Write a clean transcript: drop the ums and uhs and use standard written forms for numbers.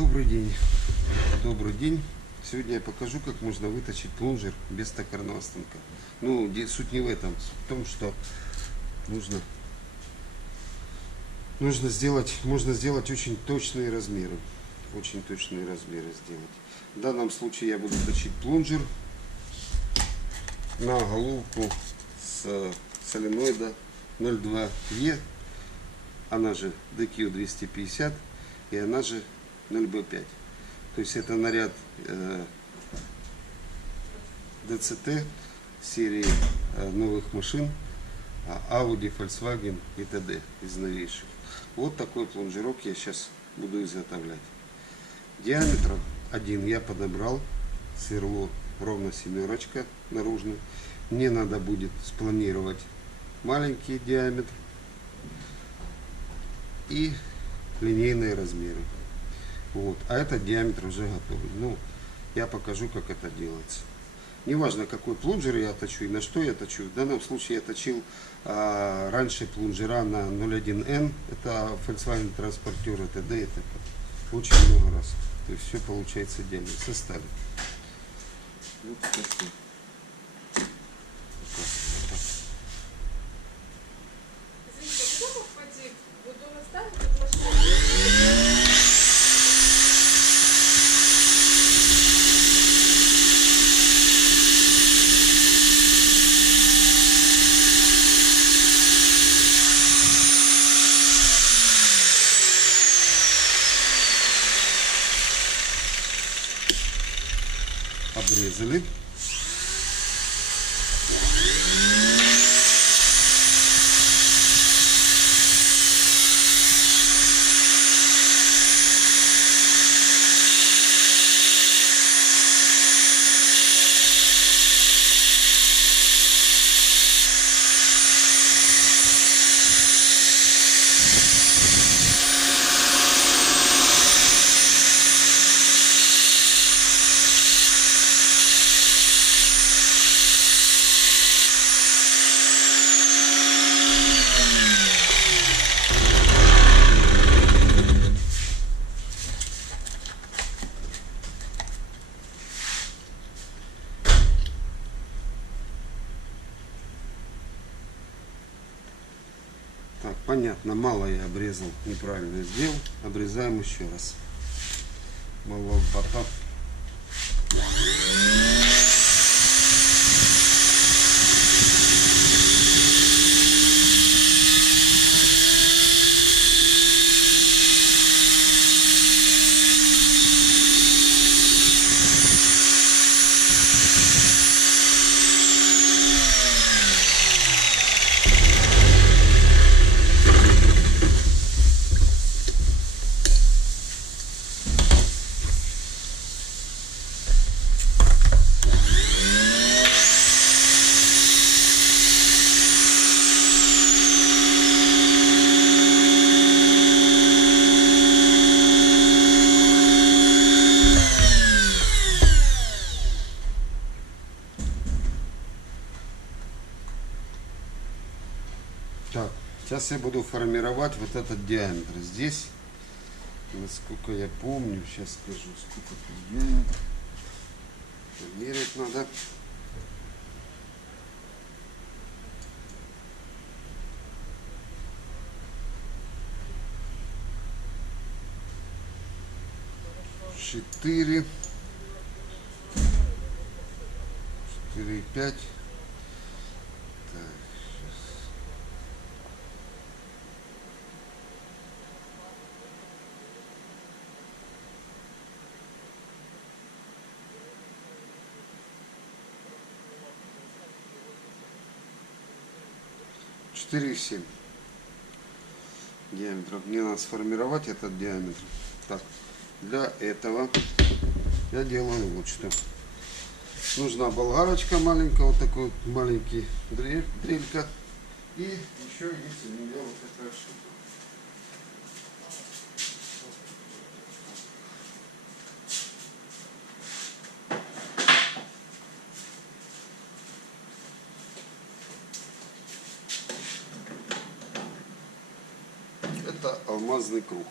Добрый день. Добрый день. Сегодня я покажу, как можно выточить плунжер без токарного станка. Ну, суть не в этом. Суть в том, что можно сделать очень точные размеры. Очень точные размеры сделать. В данном случае я буду точить плунжер на головку с соленоида 02E, она же DQ250 и она же 0B5. То есть это наряд DCT серии новых машин Audi, Volkswagen и т.д. из новейших. Вот такой плунжерок я сейчас буду изготовлять. Диаметр 1 я подобрал, сверло ровно семерочка наружный. Мне надо будет спланировать маленький диаметр и линейные размеры. Вот. А этот диаметр уже готовый. Ну, я покажу, как это делается. Неважно, какой плунжер я точу и на что я точу. В данном случае я точил раньше плунжера на 01N. Это Volkswagen транспортер, это т.д. Это очень много раз. То есть все получается идеально. Со стали. Вот такой. Обрезали. Так, понятно, мало я обрезал, неправильно сделал. Обрезаем еще раз. Маловато. Так, сейчас я буду формировать вот этот диаметр. Здесь, насколько я помню, сейчас скажу, сколько тут диаметр. Мерить надо. Четыре и 5. Так, сейчас. 4,7 диаметра. Мне надо сформировать этот диаметр. Так, для этого я делаю вот что. Нужна болгарочка маленькая, вот такой вот маленький дрелька. И еще есть у меня вот такая штука. Это алмазный круг.